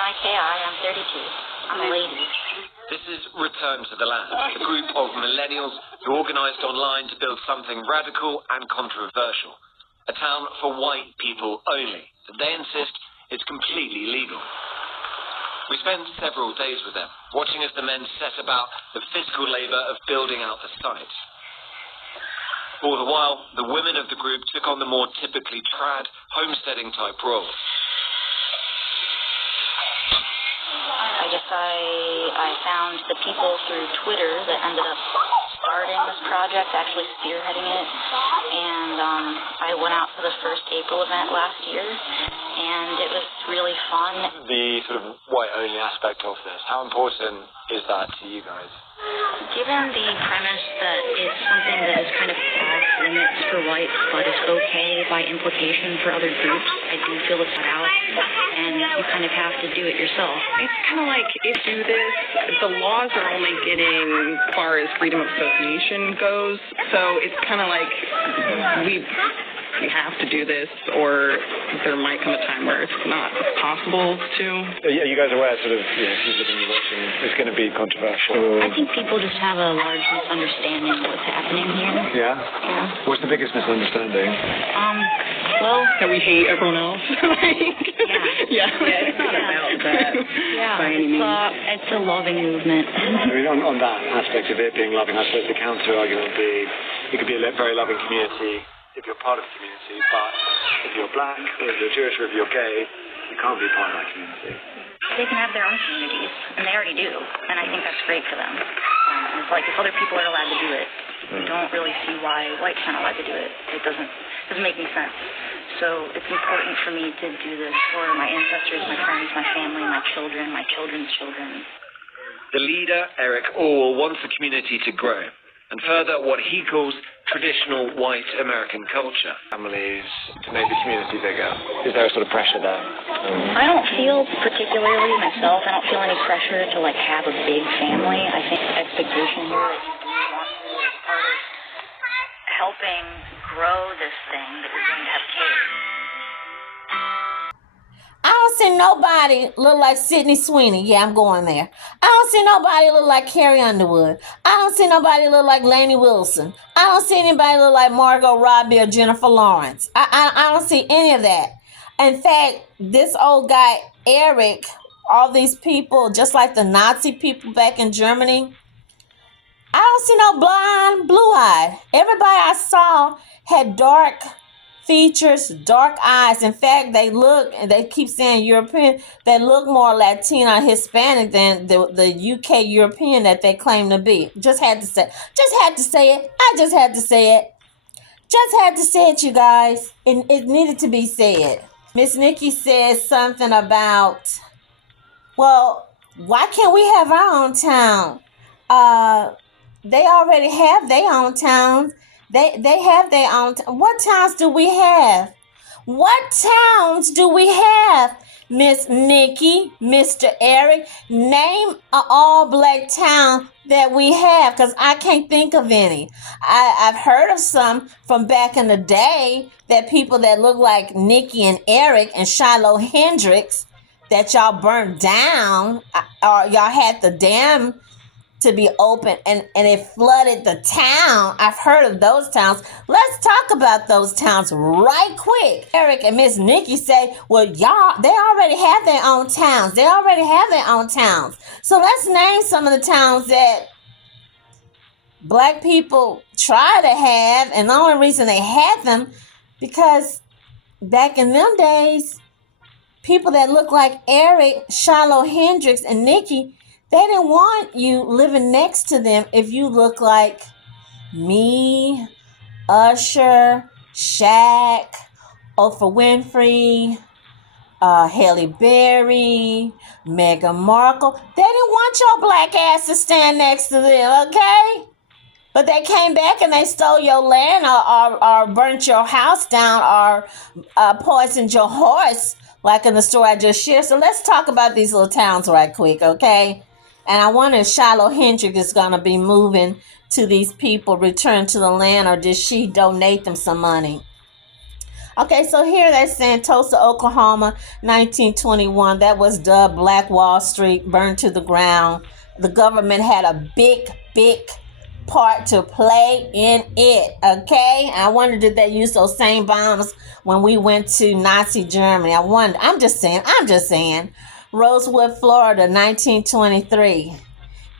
N-I-K-I, I'm 32. I'm a lady. This is Return to the Land, a group of millennials who organised online to build something radical and controversial. A town for white people only, that they insist is completely legal. We spent several days with them, watching as the men set about the physical labour of building out the site. All the while, the women of the group took on the more typically trad, homesteading-type roles. I found the people through Twitter that ended up starting this project, actually spearheading it, and I went out for the first April event last year, and it was really fun. The sort of white-only aspect of this, how important is that to you guys? Given the premise that it's something that is kind of off limits for whites, but is okay by implication for other groups, I do feel it's cut out, and you kind of have to do it yourself. It's kind of like, if you do this, the laws are only getting as far as freedom of association goes, so it's kind of like we have to do this, or there might come a time where it's not possible to. Are you guys aware, sort of, people that are watching, it's going to be controversial? I think people just have a large misunderstanding of what's happening here. Yeah? Yeah. What's the biggest misunderstanding? Well, that we hate everyone else. Yeah, it's not about that by any means. It's a loving movement. I mean, on that aspect of it being loving, I suppose the counter argument would be, it could be a very loving community if you're part of the community, but if you're black, or if you're Jewish, or if you're gay, you can't be part of that community. They can have their own communities, and they already do, and I think that's great for them. It's like, if other people are allowed to do it, I don't really see why whites aren't allowed to do it. It doesn't make any sense. So it's important for me to do this for my ancestors, my friends, my family, my children, my children's children. The leader, Eric Orwoll, wants the community to grow, and further what he calls traditional white American culture. Families to make the community bigger. Is there a sort of pressure there? I don't feel particularly myself, I don't feel any pressure to like have a big family. I think the expectation here is we want to be part of helping grow this thing that we're going to have kids. I don't see nobody look like Sydney Sweeney. Yeah, I'm going there. I don't see nobody look like Carrie Underwood. I don't see nobody look like Lainey Wilson. I don't see anybody look like Margot Robbie or Jennifer Lawrence. I don't see any of that. In fact, this old guy, Eric, all these people, just like the Nazi people back in Germany, I don't see no blonde, blue-eyed. Everybody I saw had dark features, dark eyes. In fact, they keep saying European, they look more Latino, Hispanic than the UK European that they claim to be. Just had to say it. I just had to say it. Just had to say it, you guys. It needed to be said. Miss Nikki says something about, well, why can't we have our own town? They already have their own towns. They have their own. What towns do we have? What towns do we have? Miss Nikki, Mr. Eric, name an all-black town that we have, because I can't think of any. I've heard of some from back in the day, that people that look like Nikki and Eric and Shiloh Hendricks that y'all burnt down, or y'all had the dam to be open and it flooded the town. I've heard of those towns. Let's talk about those towns right quick. Eric and Miss Nikki say, well, y'all, they already have their own towns. So let's name some of the towns that black people try to have, and the only reason they had them, because back in them days, people that look like Eric, Shiloh Hendricks, and Nikki, they didn't want you living next to them if you look like me, Usher, Shaq, Oprah Winfrey, Halle Berry, Meghan Markle. They didn't want your black ass to stand next to them, okay? But they came back and they stole your land, or burnt your house down, or poisoned your horse, like in the story I just shared. So let's talk about these little towns right quick, okay? And I wonder if Shiloh Hendrick is going to be moving to these people, return to the land, or did she donate them some money? Okay, so here they're saying Tulsa, Oklahoma, 1921. That was dubbed Black Wall Street, burned to the ground. The government had a big part to play in it. Okay, I wonder did they use those same bombs when we went to Nazi Germany? I wonder. I'm just saying. Rosewood, Florida, 1923.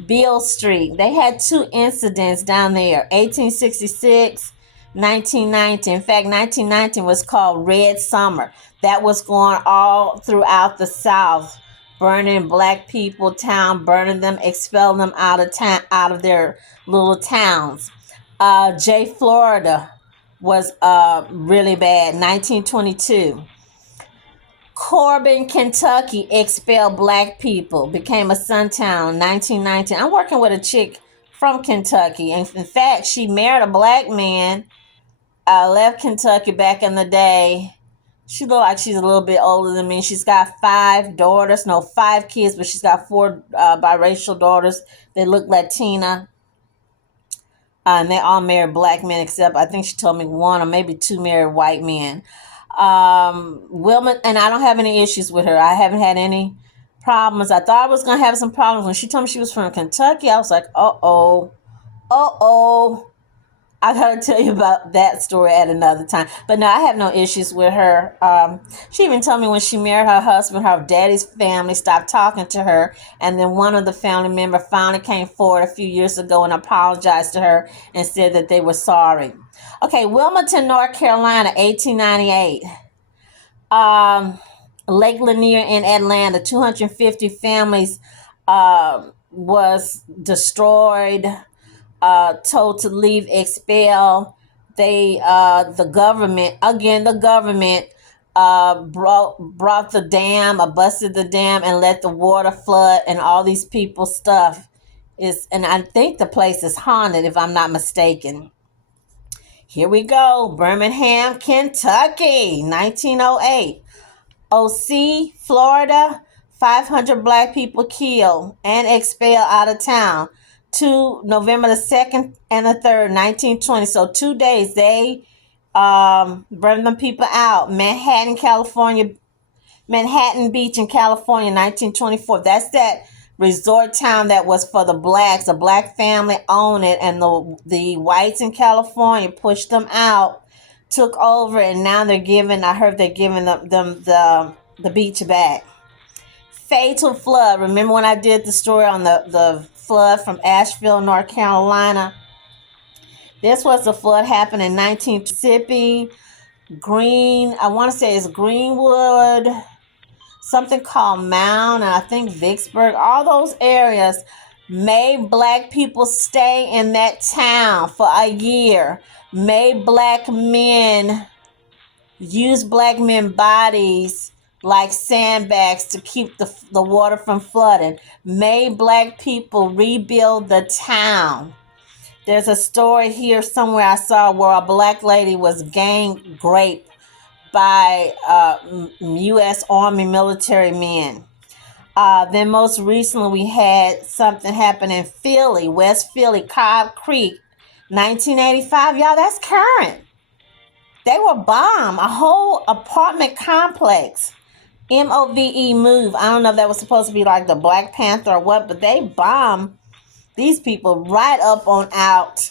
Beale Street. They had two incidents down there, 1866, 1919. In fact, 1919 was called Red Summer. That was going all throughout the South, burning black people town, burning them, expelling them out of town, out of their little towns. Florida was really bad, 1922. Corbin, Kentucky expelled black people, became a Sundown, 1919. I'm working with a chick from Kentucky. And in fact, she married a black man, left Kentucky back in the day. She looked like she's a little bit older than me. She's got 5 kids, but she's got 4 biracial daughters. They look Latina. And they all married black men, except I think she told me 1 or maybe 2 married white men. Wilma, and I don't have any issues with her. I haven't had any problems. I thought I was gonna have some problems when she told me she was from Kentucky. I was like, uh oh. I gotta tell you about that story at another time. But no, I have no issues with her. She even told me when she married her husband, her daddy's family stopped talking to her, and then one of the family members finally came forward a few years ago and apologized to her and said that they were sorry. Okay, Wilmington, North Carolina, 1898. Lake Lanier in Atlanta, 250 families was destroyed. Told to leave, expel. The government brought the dam, busted the dam, and let the water flood, and all these people's stuff is, and I think the place is haunted if I'm not mistaken. Here we go, Birmingham, Kentucky, 1908. OC, Florida, 500 black people killed and expelled out of town. To November the 2nd and the 3rd, 1920. So 2 days they burned them people out. Manhattan Beach in California, 1924. That's that resort town that was for the blacks. A black family owned it, and the whites in California pushed them out, took over, and now I heard they're giving them the beach back. Fatal flood. Remember when I did the story on the flood from Asheville, North Carolina? This was the flood happened in 19 Mississippi. I want to say it's Greenwood, something called Mound, and I think Vicksburg. All those areas made black people stay in that town for a year. Made black men use black men bodies like sandbags to keep the water from flooding. Made black people rebuild the town. There's a story here somewhere I saw where a black lady was gang raped by U.S. Army military men. Then most recently we had something happen in Philly, West Philly, Cobb Creek, 1985. Y'all, that's current. They were bombed, a whole apartment complex. MOVE. I don't know if that was supposed to be like the Black Panther or what, but they bombed these people right up on out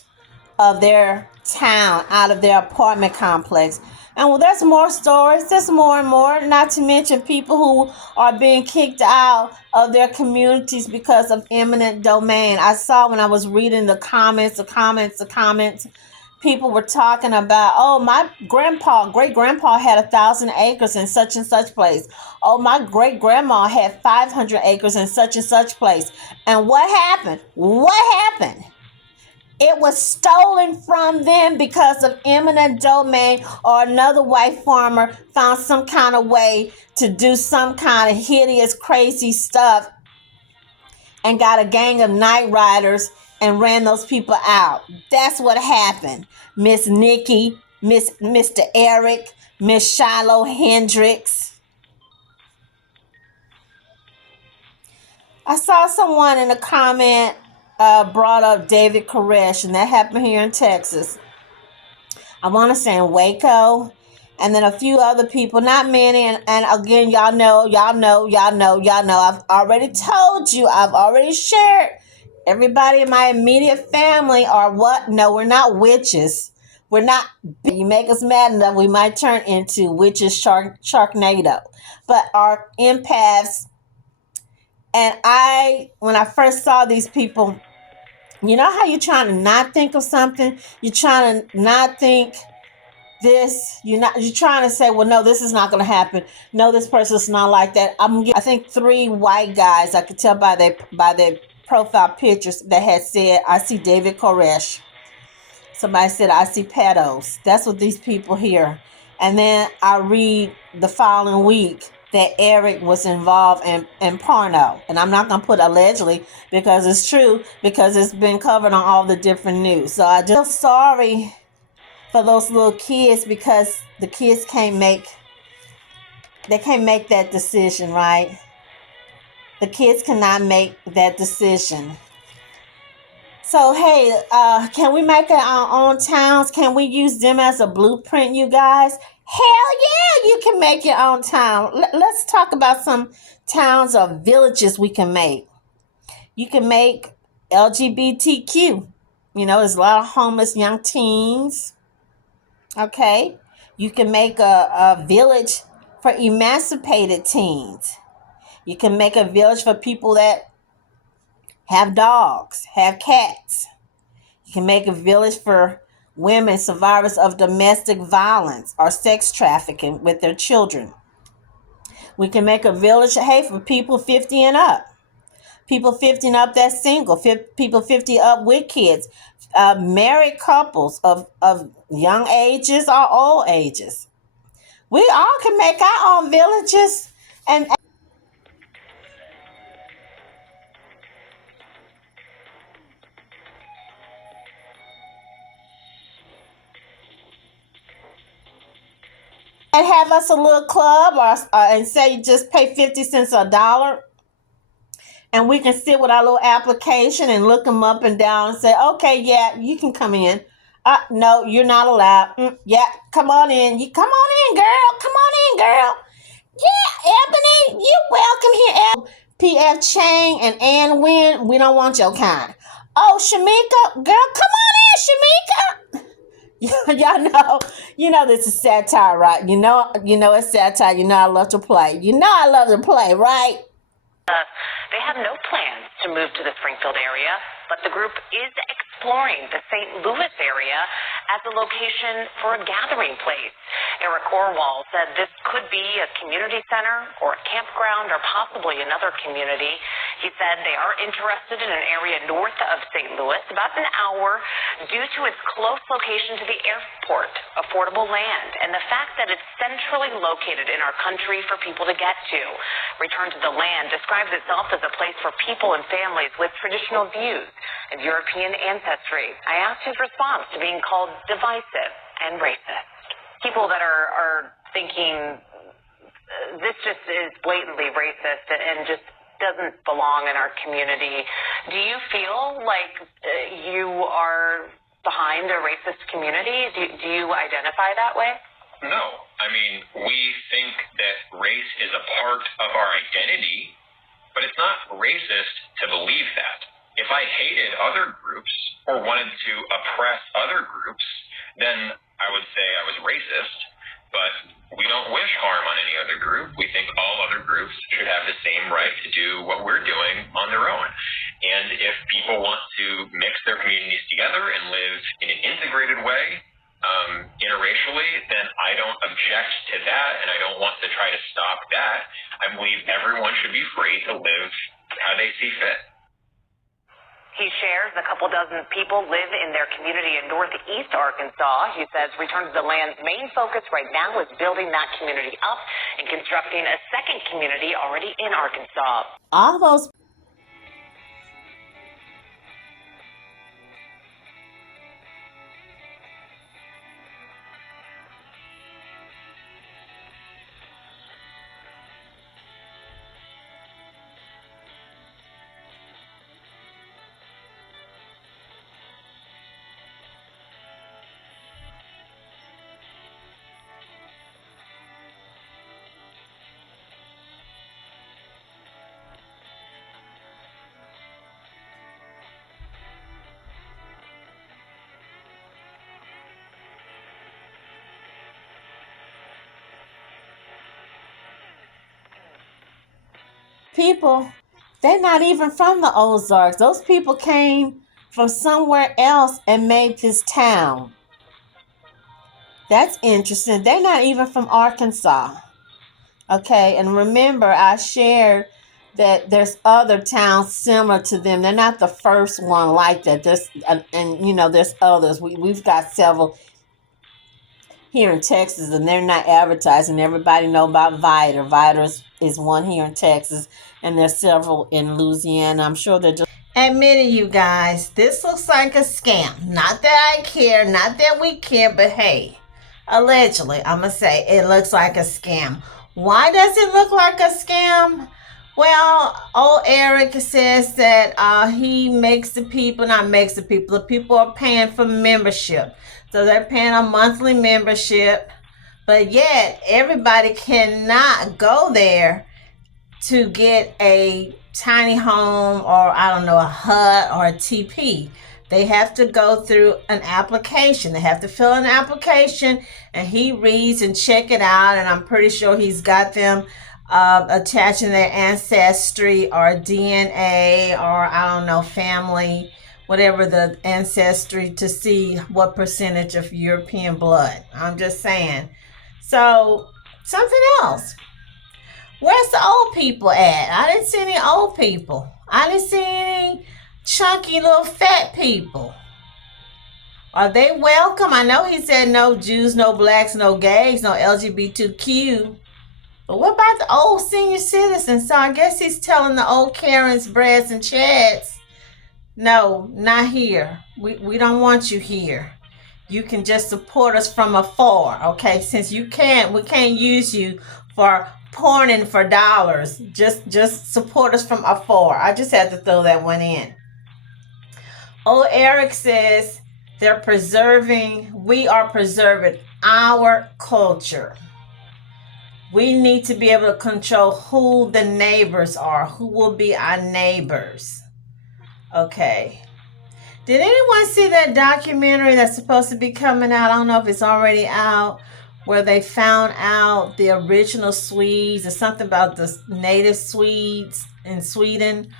of their town, out of their apartment complex. And there's more stories. There's more and more, not to mention people who are being kicked out of their communities because of eminent domain. I saw when I was reading the comments, people were talking about, oh, my great-grandpa had 1,000 acres in such and such place. Oh, my great-grandma had 500 acres in such and such place. And what happened? It was stolen from them because of eminent domain, or another white farmer found some kind of way to do some kind of hideous, crazy stuff and got a gang of night riders and ran those people out. That's what happened. Miss Nikki, Mr. Eric, Miss Shiloh Hendricks. I saw someone in a comment brought up David Koresh, and that happened here in Texas. I want to say in Waco. and then a few other people, not many. And again, y'all know. I've already told you. I've already shared. Everybody in my immediate family are what? No, we're not witches. We're not. You make us mad enough, we might turn into witches, Sharknado. But our empaths. And when I first saw these people, you know how you're trying to not think of something? You're trying to not think this. You're trying to say, well, no, this is not going to happen. No, this person's not like that. I think 3 white guys, I could tell by their profile pictures, that had said, I see David Koresh. Somebody said, I see pedos. That's what these people hear. And then I read the following week that Eric was involved in porno. And I'm not going to put allegedly because it's true, because it's been covered on all the different news. So I just sorry for those little kids, because the kids can't make that decision, right? The kids cannot make that decision. So, hey, can we make our own towns? Can we use them as a blueprint, you guys? Hell yeah, you can make your own town. Let's talk about some towns or villages we can make. You can make LGBTQ. You know, there's a lot of homeless young teens. Okay? You can make a village for emancipated teens. You can make a village for people that have dogs, have cats. You can make a village for women survivors of domestic violence or sex trafficking with their children. We can make a village, hey, for people 50 and up. People 50 and up that's single. People 50 up with kids. Married couples of young ages or old ages. We all can make our own villages. And have us a little club, and say you just pay 50 cents or $1, and we can sit with our little application and look them up and down and say, okay, yeah, you can come in. No, you're not allowed. Yeah, come on in. You come on in, girl. Come on in, girl. Yeah, Ebony, you're welcome here. P.F. Chang and Ann Wynn, we don't want your kind. Oh, Shamika, girl, come on in, Shamika. Y'all know this is satire, right? You know it's satire. You know I love to play. Right? They have no plans to move to the Springfield area, but the group is exploring the St. Louis area as a location for a gathering place. Eric Orwoll said this could be a community center or a campground or possibly another community. He said they are interested in an area north of St. Louis, about an hour, due to its close location to the airport, affordable land, and the fact that it's centrally located in our country for people to get to. Return to the Land describes itself as a place for people and families with traditional views and European ancestry. I asked his response to being called divisive and racist. People that are thinking this just is blatantly racist and just doesn't belong in our community. Do you feel like you are behind a racist community? Do you identify that way? No. I mean, we think that race is a part of our identity, but it's not racist to believe that. If I hated other groups or wanted to oppress other groups, then I would say I was racist, but we don't wish harm on any other group. We think all other groups should have the same right to do what we're doing on their own. And if people want to mix their communities together and live in an integrated way, interracially, then I don't object to that, and I don't want to try to stop that. I believe everyone should be free to live how they see fit. He shares a couple dozen people live in their community in northeast Arkansas. He says Return to the Land's main focus right now is building that community up and constructing a second community already in Arkansas. All those people, they're not even from the Ozarks. Those people came from somewhere else and made this town. That's interesting. They're not even from Arkansas. Okay, and remember, I shared that there's other towns similar to them. They're not the first one like that. There's there's others. We've got several here in Texas, and they're not advertising. Everybody know about Viter. Viter is one here in Texas, and there's several in Louisiana. I'm sure they're just admitting, you guys, this looks like a scam. Not that I care, not that we care, but hey, allegedly, I'm going to say it looks like a scam. Why does it look like a scam? Well, old Eric says that he makes the people, the people are paying for membership. So they're paying a monthly membership, but yet everybody cannot go there to get a tiny home or, I don't know, a hut or a TP. They have to go through an application. They have to fill an application, and he reads and check it out, and I'm pretty sure he's got them attaching their ancestry or DNA or, I don't know, family, whatever the ancestry, to see what percentage of European blood. I'm just saying. So, something else. Where's the old people at? I didn't see any old people. I didn't see any chunky little fat people. Are they welcome? I know he said no Jews, no blacks, no gays, no LGBTQ. But what about the old senior citizens? So I guess he's telling the old Karens, Brads, and Chads, no, not here. We don't want you here. You can just support us from afar, okay? Since we can't use you for porning for dollars. Just support us from afar. I just had to throw that one in. Old Eric says we are preserving our culture. We need to be able to control who the neighbors are, who will be our neighbors. Okay. Did anyone see that documentary that's supposed to be coming out? I don't know if it's already out, where they found out the original Swedes, or something about the native Swedes in Sweden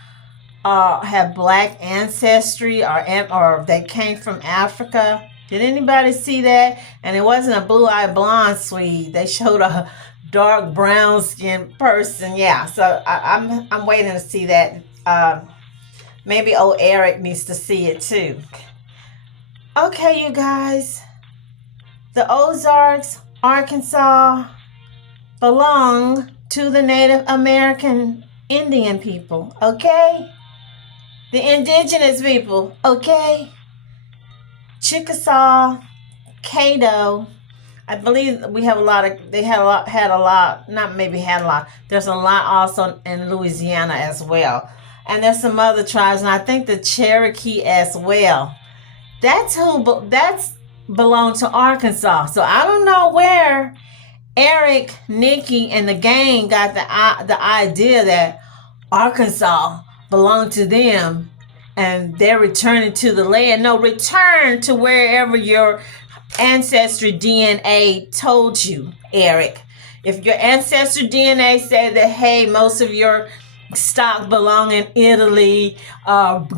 have black ancestry, or they came from Africa. Did anybody see that? And it wasn't a blue-eyed blonde Swede. They showed a dark brown skinned person. Yeah, so I'm waiting to see that. Maybe old Eric needs to see it too. Okay, you guys. The Ozarks, Arkansas, belong to the Native American Indian people, okay? The indigenous people, okay? Chickasaw, Caddo. I believe we have a lot of, there's a lot also in Louisiana as well. And there's some other tribes, and I think the Cherokee as well. That's belong to Arkansas. So I don't know where Eric, Nikki, and the gang got the idea that Arkansas belonged to them and they're returning to the land. No, return to wherever your ancestry DNA told you, Eric. If your ancestry DNA said that, hey, most of your stock belong in Italy,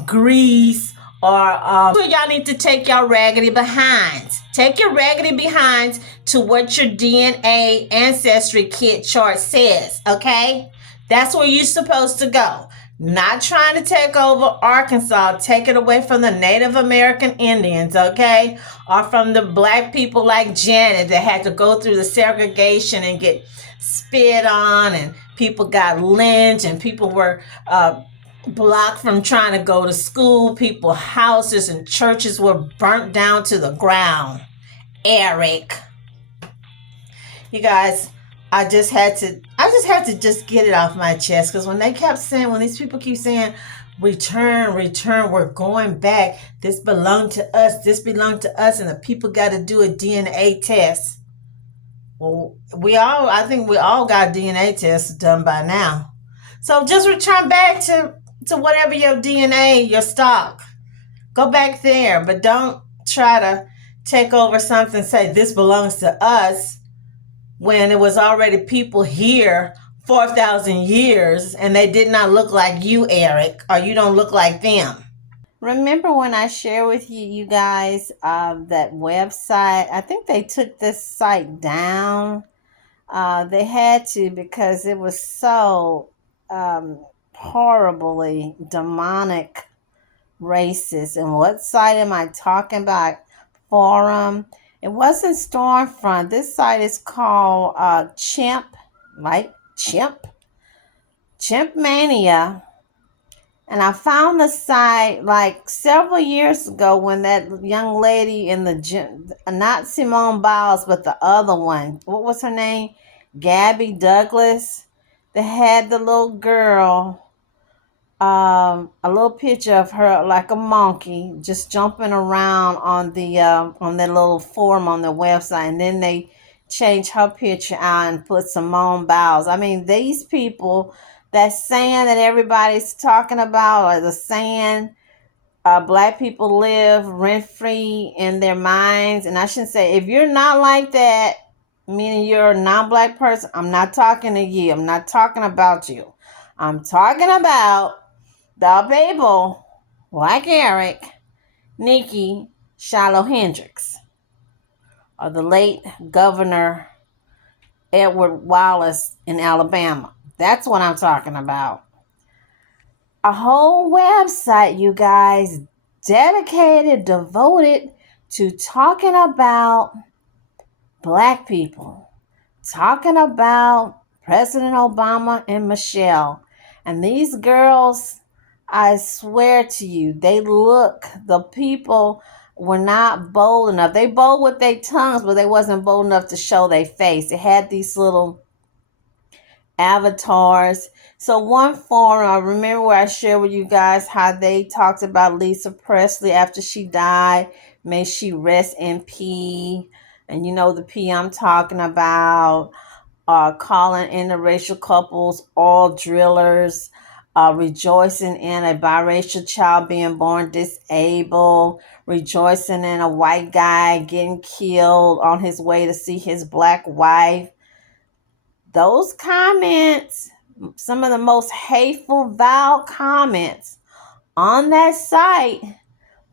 Greece, or so y'all need to take y'all raggedy behinds. Take your raggedy behinds to what your DNA ancestry kit chart says, okay? That's where you're supposed to go. Not trying to take over Arkansas, take it away from the Native American Indians, okay? Or from the black people like Janet that had to go through the segregation and get spit on, and people got lynched, and people were blocked from trying to go to school. People's houses and churches were burnt down to the ground. Eric. You guys, I just had to just get it off my chest, because when these people keep saying, return, we're going back, this belonged to us, and the people got to do a DNA test. Well, I think we all got DNA tests done by now. So just return back to whatever your DNA, your stock. Go back there, but don't try to take over something, say this belongs to us, when it was already people here 4,000 years and they did not look like you, Eric, or you don't look like them. Remember when I shared with you guys that website? I think they took this site down. They had to because it was so horribly demonic racist. And what site am I talking about? Forum. It wasn't Stormfront. This site is called Chimp, right? Chimp Mania. And I found the site like several years ago when that young lady in the gym, not Simone Biles, but the other one, what was her name? Gabby Douglas. They had the little girl, a little picture of her like a monkey just jumping around on that little forum on the website, and then they changed her picture out and put Simone Biles. I mean, these people, that saying that everybody's talking about, or the saying black people live rent free in their minds. And I shouldn't say, if you're not like that, meaning you're a non-black person, I'm not talking to you. I'm not talking about you. I'm talking about the people like Eric, Nikki, Shiloh Hendricks, or the late Governor Edward Wallace in Alabama. That's what I'm talking about. A whole website, you guys, dedicated, devoted to talking about black people, talking about President Obama and Michelle. And these girls, I swear to you, the people were not bold enough. They bold with their tongues, but they wasn't bold enough to show their face. They had these little avatars. So one forum, I remember where I shared with you guys how they talked about Lisa Presley after she died. May she rest in peace. And you know the P I'm talking about. Calling interracial couples all drillers. Rejoicing in a biracial child being born disabled. Rejoicing in a white guy getting killed on his way to see his black wife. Those comments, some of the most hateful, vile comments on that site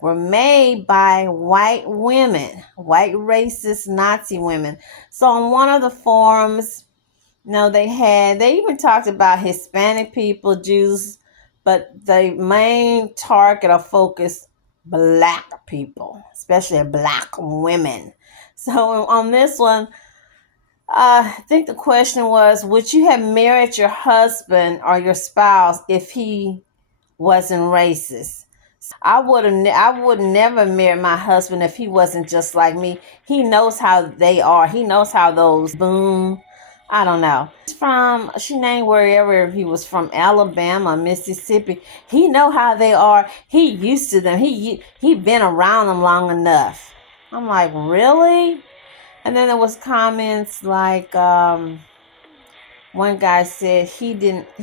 were made by white women, white racist Nazi women. So on one of the forums, they even talked about Hispanic people, Jews, but the main target or focus, black people, especially black women. So on this one, I think the question was, would you have married your husband or your spouse if he wasn't racist? I would never marry my husband if he wasn't just like me. He knows how they are. He knows how those boom. I don't know. She named wherever he was from, Alabama, Mississippi. He know how they are. He used to them. He been around them long enough. I'm like, really? And then there was comments like one guy said he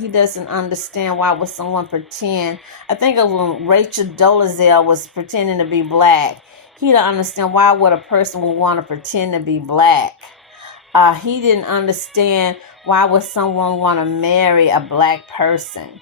doesn't understand why would someone pretend. I think it was when Rachel Dolezal was pretending to be black. He didn't understand why would a person would want to pretend to be black. He didn't understand why would someone want to marry a black person.